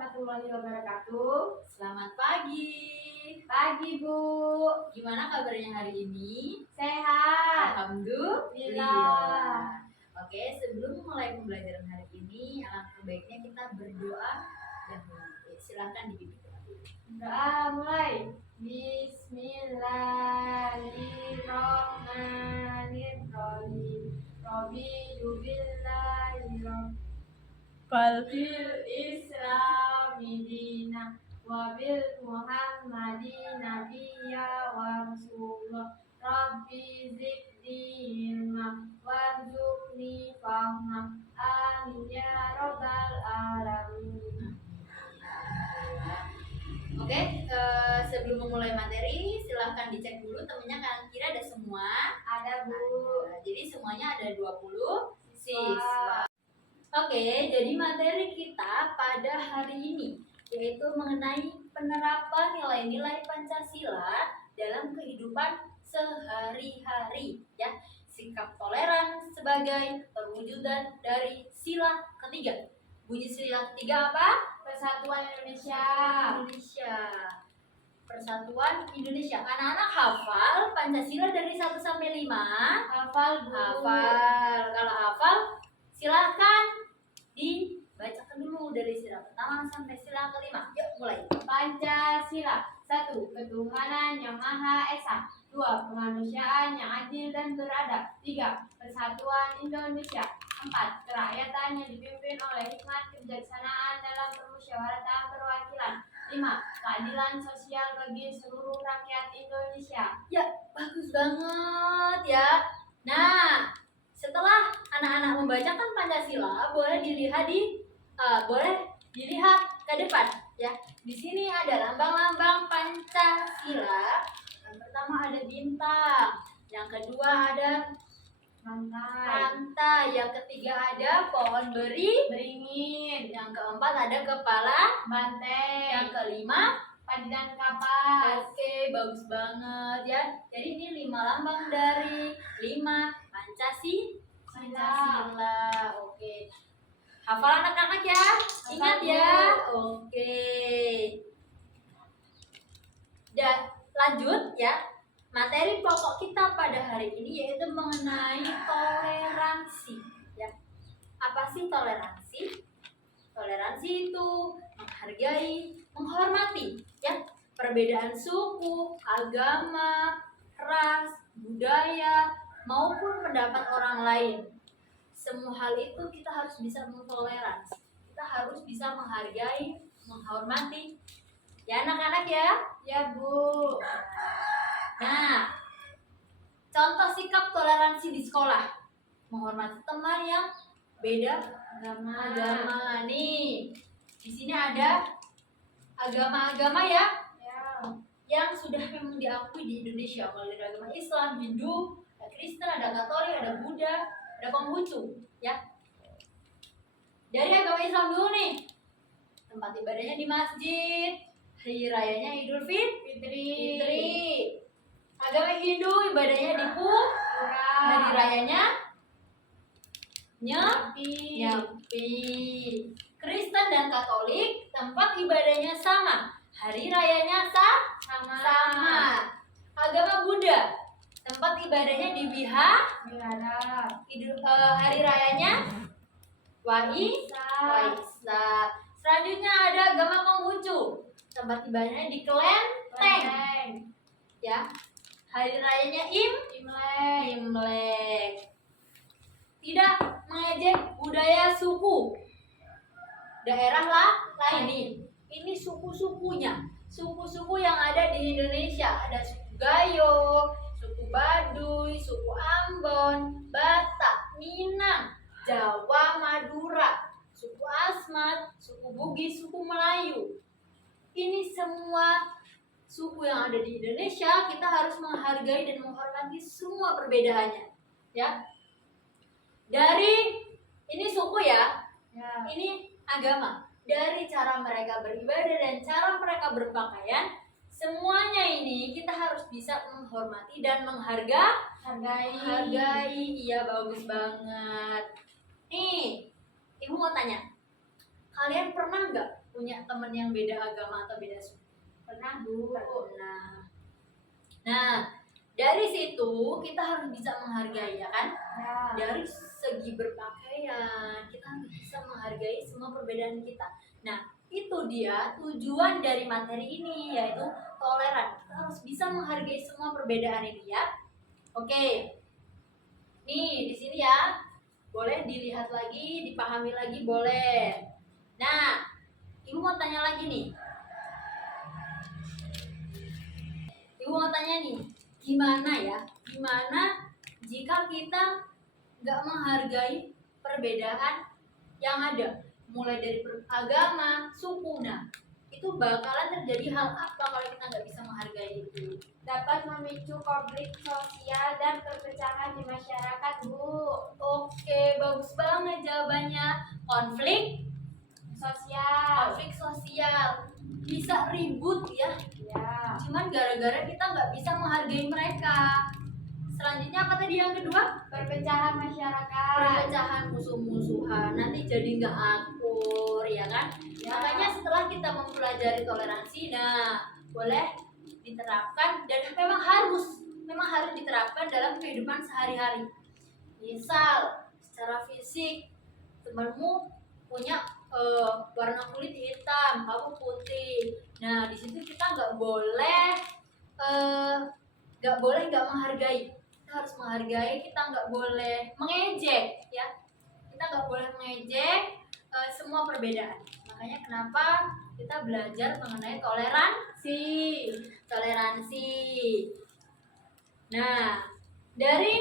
warahmatullahi wabarakatuh. Selamat pagi. Pagi, Bu. Gimana kabarnya hari ini? Sehat. Alhamdulillah. Oke, sebelum mulai pembelajaran hari ini, alangkah baiknya kita berdoa dahulu. Silahkan dibimbing. Doa mulai. Bismillahirrahmanirrahim. Rabbi yubillahi fil islami dina wa bil muhammadi nabiyya wa rasulullah. Rabbi zidni ilma warzuqni fahma. Amin ya rabbal alamin. Oke, sebelum memulai materi, silahkan dicek dulu temennya kanan kiri ada semua. Ada, Bu. Jadi semuanya ada 20 siswa. Oke, jadi materi kita pada hari ini yaitu mengenai penerapan nilai-nilai Pancasila dalam kehidupan sehari-hari, ya. Sikap toleran sebagai perwujudan dari sila ketiga. Bunyi sila ketiga apa? Persatuan Indonesia. Persatuan Indonesia. Anak-anak hafal Pancasila dari 1 sampai 5? Hafal, Bu. Hafal. Kalau hafal, silahkan dibacakan dulu dari sila pertama sampai sila kelima. Yuk mulai. Pancasila. 1. Ketuhanan yang Maha Esa. 2. Kemanusiaan yang adil dan beradab. 3. Persatuan Indonesia. 4. Kerakyatan yang dipimpin oleh hikmat kebijaksanaan dalam permusyawaratan perwakilan. 5. Keadilan sosial bagi seluruh rakyat Indonesia. Ya, bagus banget ya. Nah, setelah anak-anak membacakan Pancasila, boleh dilihat ke depan ya. Di sini ada lambang-lambang Pancasila. Yang pertama ada bintang, yang kedua ada rantai, yang ketiga ada pohon beringin, yang keempat ada kepala banteng, yang kelima padi dan kapas. Oke, bagus banget ya. Jadi ini 5 lambang dari 5 Pancasila. Oke. Hafal anak-anak ya. Ingat ya. Oke. Dan lanjut ya. Materi pokok kita pada hari ini yaitu mengenai toleransi ya. Apa sih toleransi? Toleransi itu menghargai, menghormati ya perbedaan suku, agama, ras, budaya maupun pendapat orang lain. Semua hal itu kita harus bisa mentoleransi. Kita harus bisa menghargai, menghormati. Ya anak-anak ya? Ya, Bu. Nah, contoh sikap toleransi di sekolah. Menghormati teman yang beda agama. Nih, di sini ada agama-agama ya yang sudah memang diakui di Indonesia. Mulai dari agama Islam, Hindu, ada Kristen, ada Katolik, ada Buddha, ada Konghucu ya. Dari agama Islam dulu nih. Tempat ibadahnya di masjid. Hari rayanya Idul Fitri. Agama Hindu ibadahnya di pura. Hari rayanya Nyepi. Kristen dan Katolik tempat ibadahnya sama. Hari rayanya sama. Agama Buddha tempat ibadahnya di Wihara. Hari rayanya Waisak. Selanjutnya ada agama Konghucu. Tempat ibadahnya di Kelenteng. Ya. Hari rayanya Imlek. Tidak mengejek budaya suku daerah lain. Ini suku-sukunya. Suku-suku yang ada di Indonesia. Ada suku Gayo, suku Baduy, suku Ambon, Batak, Minang, Jawa, Madura, suku Asmat, suku Bugis, suku Melayu. Ini semua suku yang ada di Indonesia. Kita harus menghargai dan menghormati semua perbedaannya ya. Dari ini suku ya. Ini agama. Dari cara mereka beribadah dan cara mereka berpakaian, semuanya ini kita harus bisa menghormati dan menghargai. Iya, bagus banget. Nih, Ibu mau tanya, kalian pernah nggak punya teman yang beda agama atau beda suku? Pernah, Bu. Pernah. Nah, dari situ kita harus bisa menghargai, ya kan? Ya. Dari segi berpakaian, kita harus bisa menghargai semua perbedaan kita. Nah, itu dia tujuan dari materi ini, yaitu toleran. Kita harus bisa menghargai semua perbedaan ini, ya. Oke. Nih, di sini ya. Boleh dilihat lagi, dipahami lagi, boleh. Nah, Ibu mau tanya lagi nih. Ibu mau tanya nih, gimana ya? Gimana jika kita nggak menghargai perbedaan yang ada? Mulai dari agama, suku, nah itu bakalan terjadi hal apa kalau kita nggak bisa menghargai itu? Dapat memicu konflik sosial dan perpecahan di masyarakat, Bu. Oke, bagus banget jawabannya. Konflik Sosial. sosial bisa ribut ya. Ya. Cuman gara-gara kita nggak bisa menghargai mereka. Selanjutnya apa tadi yang kedua? Perpecahan masyarakat. Perpecahan, musuh-musuhan, nanti jadi nggak akur, ya kan? Ya. Makanya setelah kita mempelajari toleransi, nah boleh diterapkan dan memang harus diterapkan dalam kehidupan sehari-hari. Misal secara fisik, temanmu punya warna kulit hitam, kamu putih. Nah di situ kita nggak boleh nggak menghargai. Kita harus menghargai, kita nggak boleh mengejek, ya. Kita nggak boleh mengejek semua perbedaan. Makanya kenapa kita belajar mengenai toleransi. Nah, dari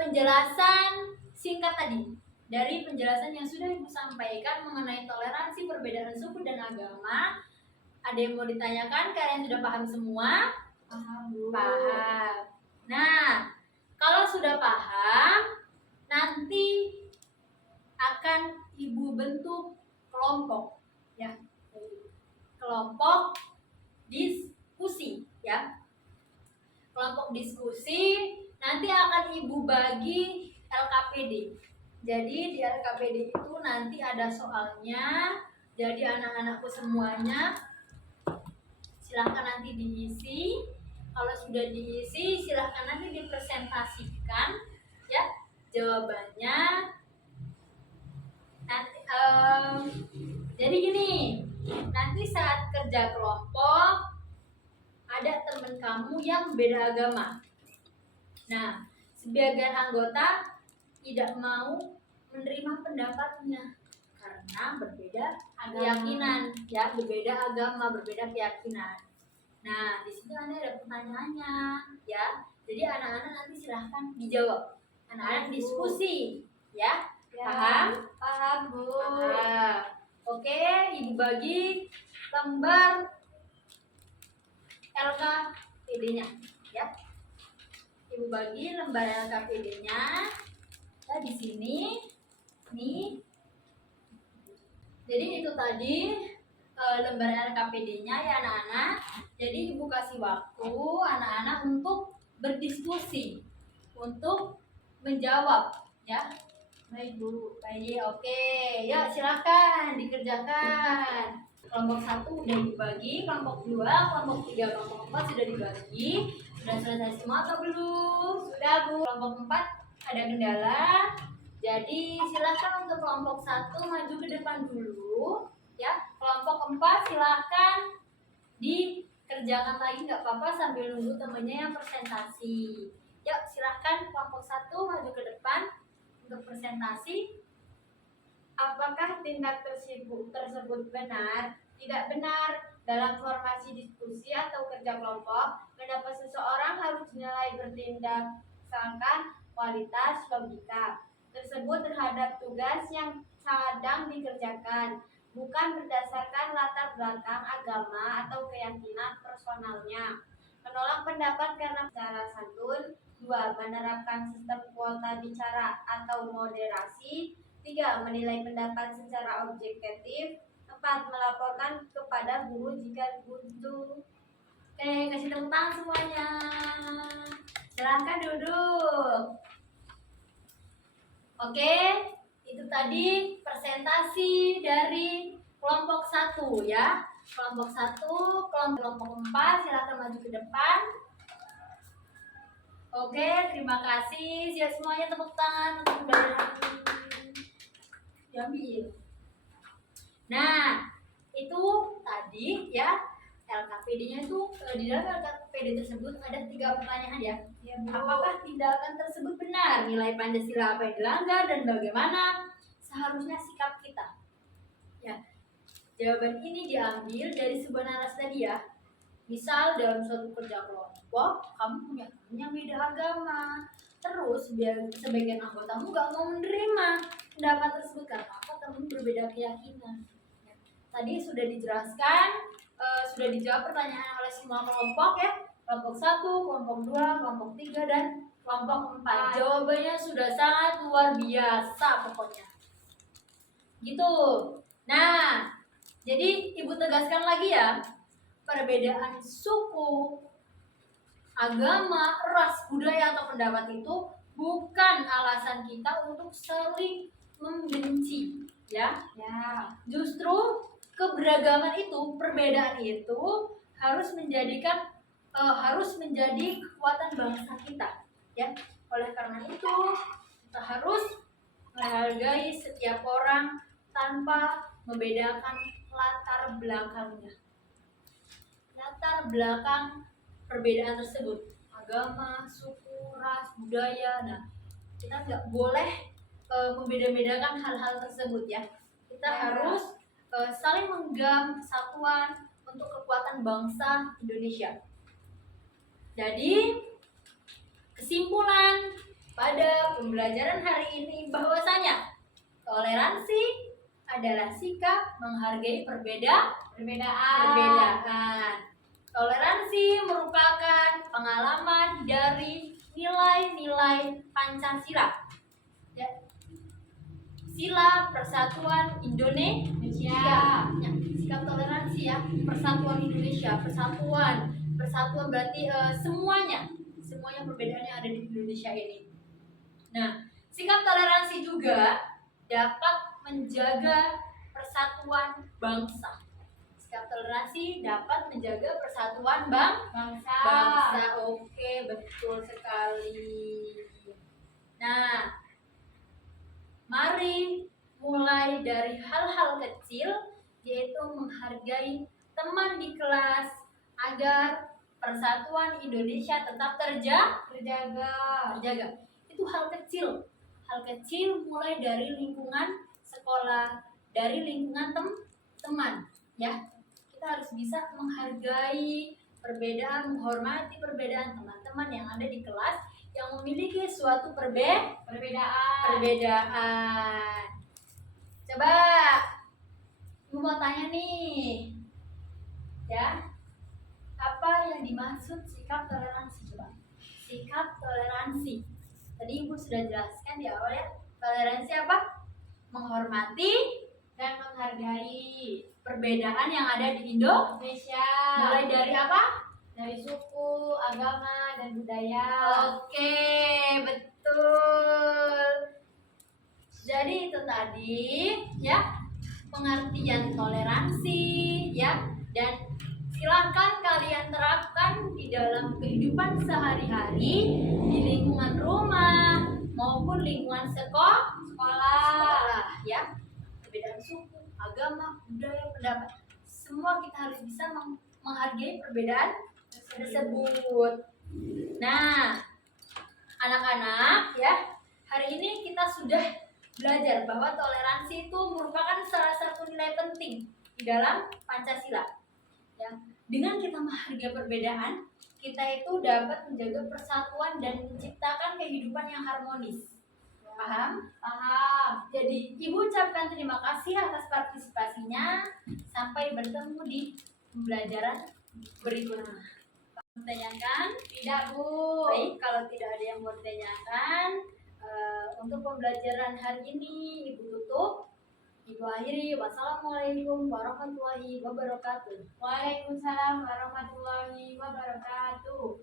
penjelasan singkat tadi, dari penjelasan yang sudah Ibu sampaikan mengenai toleransi perbedaan suku dan agama, ada yang mau ditanyakan? Kalian sudah paham semua? Paham, Bu. Paham. Nah, kalau sudah paham, nanti akan Ibu bentuk kelompok, ya. Kelompok diskusi, ya. Kelompok diskusi nanti akan Ibu bagi LKPD. Jadi di LKPD itu nanti ada soalnya. Jadi anak-anakku semuanya silahkan nanti diisi. Kalau sudah diisi silahkan nanti dipresentasikan, ya, jawabannya. Nanti jadi gini, nanti saat kerja kelompok ada teman kamu yang beda agama. Nah, sebagian anggota tidak mau menerima pendapatnya karena berbeda keyakinan, ya, berbeda agama, berbeda keyakinan. Nah, di situ nanti ada pertanyaannya, ya. Jadi anak-anak nanti silahkan dijawab. Anak-anak diskusi, ya. Ya. Paham? Paham, Bu. Paham. Oke, Ibu bagi lembar LKPD-nya, ya. Ibu bagi lembar LKPD-nya. Nah, di sini nih. Jadi itu tadi lembar LKPD-nya, ya anak-anak. Jadi Ibu kasih waktu anak-anak untuk berdiskusi, untuk menjawab, ya. Baik, Bu. Baik, oke. Ya, silakan dikerjakan. Kelompok 1 udah dibagi, kelompok 2, kelompok 3, kelompok 4 sudah dibagi. Sudah selesai semua atau belum? Sudah, Bu. Kelompok 4 ada kendala. Jadi silakan untuk kelompok 1 maju ke depan dulu, ya. Kelompok 4 silakan dikerjakan lagi, nggak apa-apa, sambil nunggu temennya yang presentasi. Yuk, silakan kelompok 1 maju ke depan untuk presentasi. Apakah tindak tersebut benar? Tidak benar. Dalam formasi diskusi atau kerja kelompok, pendapat seseorang harus dinilai berdasarkan kualitas logika tersebut terhadap tugas yang sedang dikerjakan, bukan berdasarkan latar belakang agama atau keyakinan personalnya. Menolak pendapat karena bicara santun. 2. Menerapkan sistem kuota bicara atau moderasi. 3. Menilai pendapat secara objektif. 4. Melaporkan kepada guru jika buntu. Oke, kasih tepuk tangan semuanya. Silahkan duduk. Oke, itu tadi presentasi dari kelompok 1 ya. Kelompok 1, kelompok 4 silakan maju ke depan. Oke, terima kasih. Siap semuanya, tepuk tangan untuk undangan diambil. Nah, itu tadi ya LKPD-nya itu di dalam LKPD tersebut ada 3 pertanyaan ya. Apakah tindakan tersebut benar? Nilai Pancasila apa yang dilanggar dan bagaimana seharusnya sikap kita? Ya, jawaban ini diambil dari sebuah narasi tadi ya. Misal dalam suatu kerja kelompok, kamu punya teman yang beda agama. Terus sebagian anggotamu gak mau menerima pendapat tersebut karena apa? Teman berbeda keyakinan. Ya, tadi sudah dijelaskan, sudah dijawab pertanyaan oleh semua kelompok ya. Kelompok 1, kelompok 2, kelompok 3, dan kelompok 4. Jawabannya sudah sangat luar biasa pokoknya. Gitu. Nah, jadi Ibu tegaskan lagi ya, perbedaan suku, agama, ras, budaya, atau pendapat itu bukan alasan kita untuk saling membenci, ya. Justru keberagaman itu, perbedaan itu harus menjadi kekuatan bangsa kita, ya. Oleh karena itu, kita harus menghargai setiap orang tanpa membedakan latar belakangnya. Latar belakang perbedaan tersebut, agama, suku, ras, budaya. Nah, kita nggak boleh membeda-bedakan hal-hal tersebut ya. Kita harus saling menggenggam kesatuan untuk kekuatan bangsa Indonesia. Jadi, kesimpulan pada pembelajaran hari ini bahwasanya toleransi adalah sikap menghargai perbedaan. Toleransi merupakan pengalaman dari nilai-nilai Pancasila. Ya. Sila Persatuan Indonesia. Ya, sikap toleransi ya, Persatuan Indonesia, persatuan berarti semuanya perbedaan yang ada di Indonesia ini. Nah, sikap toleransi juga dapat menjaga persatuan bangsa. Sikap toleransi dapat menjaga persatuan bangsa. Oke, betul sekali. Nah, mari mulai dari hal-hal kecil, yaitu menghargai teman di kelas agar persatuan Indonesia tetap terjaga. Itu hal kecil mulai dari lingkungan sekolah, dari lingkungan teman, ya. Kita harus bisa menghargai perbedaan, menghormati perbedaan teman-teman yang ada di kelas yang memiliki suatu perbedaan. Coba Ibu mau tanya nih, ya, apa yang dimaksud sikap toleransi? Coba, sikap toleransi. Tadi Ibu sudah jelaskan di awal ya. Toleransi apa? Menghormati Dan menghargai perbedaan yang ada di Indonesia. Mulai dari apa? Dari suku, agama, dan budaya. Oke, betul. Jadi itu tadi ya pengertian toleransi ya, dan silahkan kalian terapkan di dalam kehidupan sehari-hari di lingkungan rumah maupun lingkungan sekolah ya. Perbedaan suku, agama, budaya, pendapat, semua kita harus bisa menghargai perbedaan tersebut. Nah, anak-anak ya, hari ini kita sudah belajar bahwa toleransi itu merupakan salah satu nilai penting di dalam Pancasila. Ya, dengan kita menghargai perbedaan, kita itu dapat menjaga persatuan dan menciptakan kehidupan yang harmonis. Paham? Jadi Ibu ucapkan terima kasih atas partisipasinya. Sampai bertemu di pembelajaran berikutnya. Ditanyakan? Tidak, Bu. Baik, kalau tidak ada yang mau ditanyakan, untuk pembelajaran hari ini Ibu tutup. Ibu akhiri. Wassalamualaikum warahmatullahi wabarakatuh. Waalaikumsalam warahmatullahi wabarakatuh.